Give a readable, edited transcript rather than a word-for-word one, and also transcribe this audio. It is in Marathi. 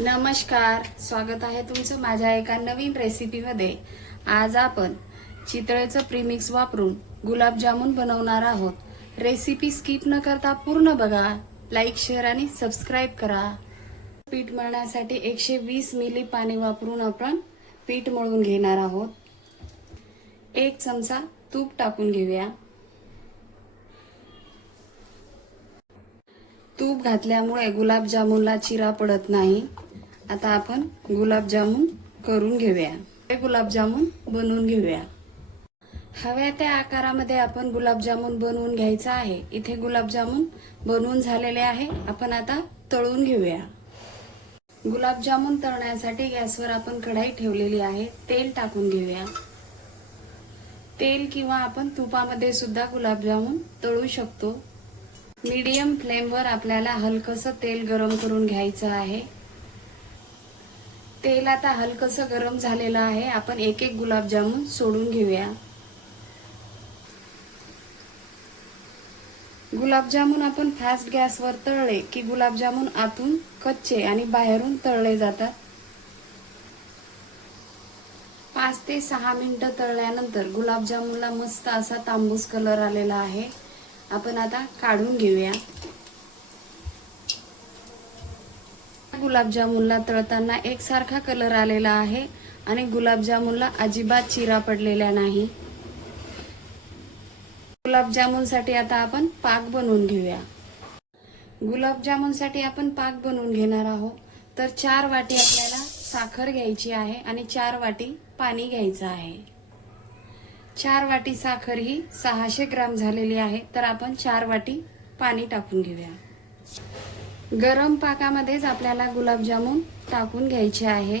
नमस्कार, स्वागत आहे तुमचं माझ्या एका नवीन रेसिपीमध्ये। आज आपण चितळेचं प्रीमिक्स वापरून गुलाबजामुन बनवणार आहोत। रेसिपी स्किप न करता पूर्ण बघा, लाईक, शेअर आणि सबस्क्राइब करा। पीठ मळण्यासाठी 120 मिली पाणी वापरून आपण पीठ मळून घेणार आहोत। 1 चमचा तूप टाकून घेऊया। तूप घातल्यामुळे गुलाबजामुनला चिरा पडत नाही। आता आपण गुलाबजामुन करून घेऊया। हे गुलाबजामुन बनवून घेऊया। हव्या त्या आकारामध्ये आपण गुलाबजामुन बनवून घ्यायचा आहे। इथे गुलाबजामुन बनवून झालेले आहे। आपण आता तळून घेऊया। गुलाबजामुन तळण्यासाठी गॅसवर आपण कढई ठेवलेली आहे। तेल टाकून घेऊया। तेल किंवा आपण तुपामध्ये सुद्धा गुलाबजामुन तळू शकतो। मीडियम फ्लेमवर आपल्याला हलकसं तेल गरम करून घ्यायचं आहे। तेल आता हलकसं गरम झालेलं आहे। आपण एक एक गुलाबजामुन सोडून घेऊया। गुलाबजामुन आपण फास्ट गॅसवर तळले की गुलाबजामुन आतून कच्चे आणि बाहेरून तळले जातात। 5 ते 6 मिनिटं तळल्यानंतर गुलाबजामुनला मस्त असा तांबूस कलर आलेला आहे। आपण आता काढून घेऊया। गुलाबजामुनला तळताना एकसारखा कलर आलेला आहे आणि गुलाबजामुनला अजिबात चिरा पडलेला नाही। गुलाबजामुनसाठी आता आपण पाक बनवून घेऊया। गुलाबजामुनसाठी आपण पाक बनवून घेणार आहोत। तर 4 वाटी आपल्याला साखर घ्यायची आहे आणि 4 वाटी पाणी घ्यायचं आहे। 4 वाटी साखर ही 600 ग्राम झालेली आहे। तर आपण 4 वाटी पाणी टाकून घेऊया। गरम पाकामध्येच आपल्याला गुलाबजामुन टाकून घ्यायचे आहे।